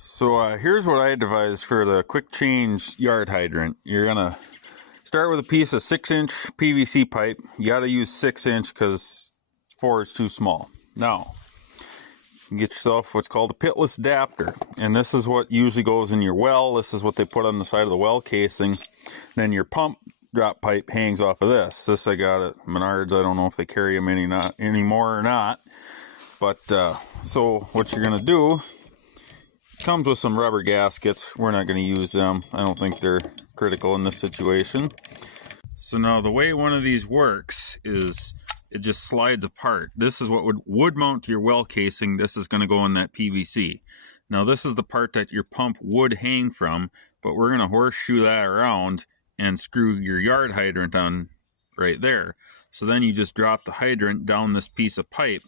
So here's what I devised for the quick change yard hydrant. You're gonna start with a piece of 6-inch PVC pipe. You gotta use 6-inch because 4 is too small. Now, you can get yourself what's called a pitless adapter. And this is what usually goes in your well. This is what they put on the side of the well casing. Then your pump drop pipe hangs off of this. This I got at Menards. I don't know if they carry them anymore or not. But so what you're gonna do, comes with some rubber gaskets. We're not going to use them. I don't think they're critical in this situation. So now the way one of these works is it just slides apart. This is what would mount to your well casing. This is going to go in that PVC. Now this is the part that your pump would hang from, but we're going to horseshoe that around and screw your yard hydrant on right there. So then you just drop the hydrant down this piece of pipe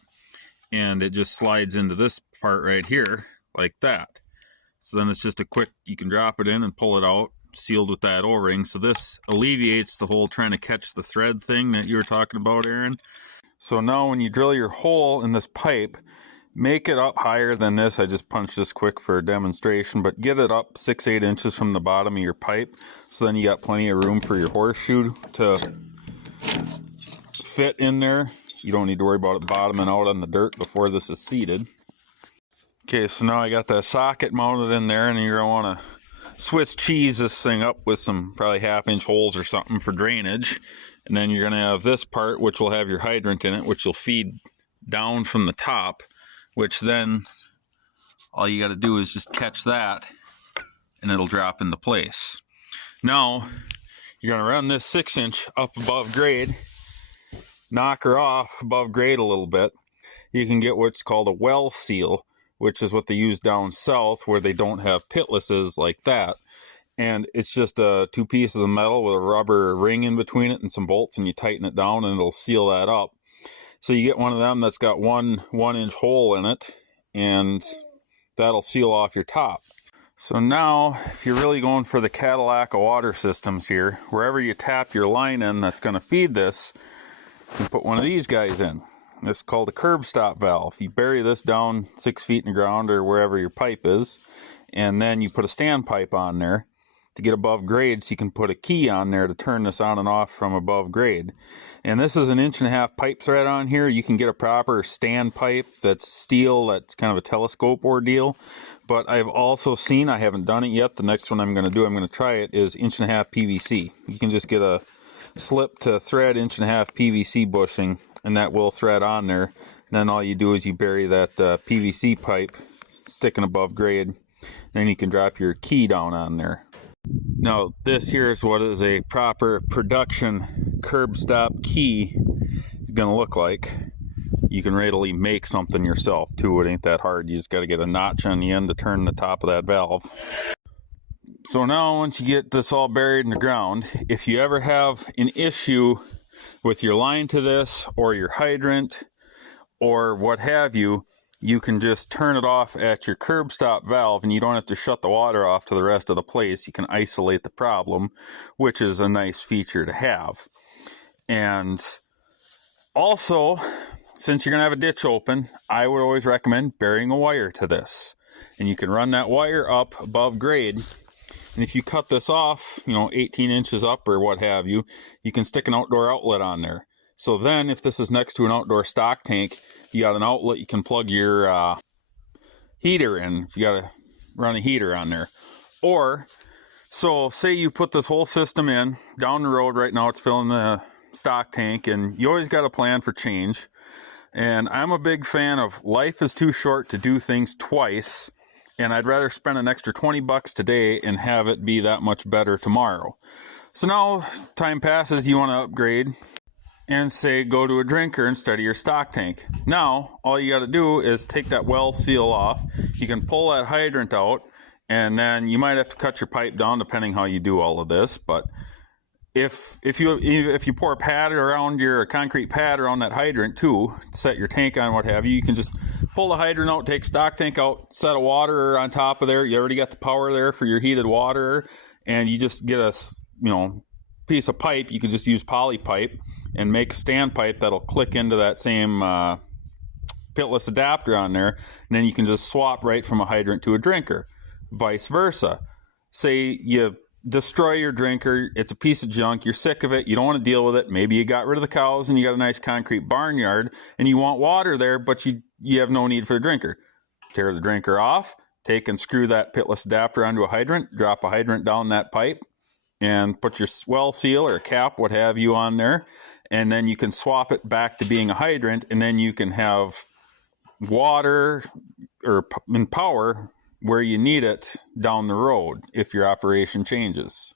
and it just slides into this part right here like that. So then it's just a quick, you can drop it in and pull it out, sealed with that O-ring. So this alleviates the whole trying to catch the thread thing that you were talking about, Aaron. So now when you drill your hole in this pipe, make it up higher than this. I just punched this quick for a demonstration, but get it up 6-8 inches from the bottom of your pipe. So then you got plenty of room for your horseshoe to fit in there. You don't need to worry about it bottoming out on the dirt before this is seated. Okay, so now I got that socket mounted in there, and you're going to want to Swiss cheese this thing up with some probably 1/2-inch holes or something for drainage. And then you're going to have this part, which will have your hydrant in it, which will feed down from the top, which then all you got to do is just catch that, and it'll drop into place. Now, you're going to run this 6-inch up above grade, knock her off above grade a little bit. You can get what's called a well seal, which is what they use down south where they don't have pitlesses like that. And it's just 2 pieces of metal with a rubber ring in between it and some bolts, and you tighten it down and it'll seal that up. So you get one of them that's got one 1-inch hole in it, and that'll seal off your top. So now, if you're really going for the Cadillac of water systems here, wherever you tap your line in that's going to feed this, you put one of these guys in. This is called a curb stop valve. You bury this down 6 feet in the ground or wherever your pipe is, and then you put a standpipe on there to get above grade, so you can put a key on there to turn this on and off from above grade. And this is 1.5 inch pipe thread on here. You can get a proper standpipe that's steel, that's kind of a telescope ordeal. But I've also seen, I haven't done it yet, the next one I'm going to do, I'm going to try it, is 1.5 inch PVC. You can just get a slip to thread 1.5 inch PVC bushing, and that will thread on there. And then all you do is you bury that PVC pipe sticking above grade. Then you can drop your key down on there. Now this here is what is a proper production curb stop key is going to look like. You can readily make something yourself too. It ain't that hard. You just got to get a notch on the end to turn the top of that valve. So now once you get this all buried in the ground, if you ever have an issue with your line to this or your hydrant or what have you, you can just turn it off at your curb stop valve, and you don't have to shut the water off to the rest of the place. You can isolate the problem, which is a nice feature to have. And also, since you're going to have a ditch open, I would always recommend burying a wire to this. And you can run that wire up above grade. And if you cut this off, 18 inches up or what have you, you can stick an outdoor outlet on there. So then if this is next to an outdoor stock tank, you got an outlet you can plug your heater in if you got to run a heater on there. Or, so say you put this whole system in, down the road right now it's filling the stock tank, and you always got a plan for change. And I'm a big fan of life is too short to do things twice. And I'd rather spend an extra $20 today and have it be that much better tomorrow. So now time passes, you want to upgrade and say go to a drinker instead of your stock tank. Now all you got to do is take that well seal off. You can pull that hydrant out, and then you might have to cut your pipe down depending how you do all of this. But if you pour a pad around your concrete pad around that hydrant too, set your tank on, what have you, you can just pull the hydrant out, take stock tank out, set a water on top of there. You already got the power there for your heated water, and you just get a piece of pipe. You can just use poly pipe and make a standpipe that'll click into that same pitless adapter on there, and then you can just swap right from a hydrant to a drinker. Vice versa. Say you destroy your drinker, it's a piece of junk, you're sick of it, you don't want to deal with it. Maybe you got rid of the cows and you got a nice concrete barnyard and you want water there, but you have no need for the drinker. Tear the drinker off, take and screw that pitless adapter onto a hydrant, drop a hydrant down that pipe, and put your well seal or cap, what have you, on there. And then you can swap it back to being a hydrant, and then you can have water and power where you need it down the road if your operation changes.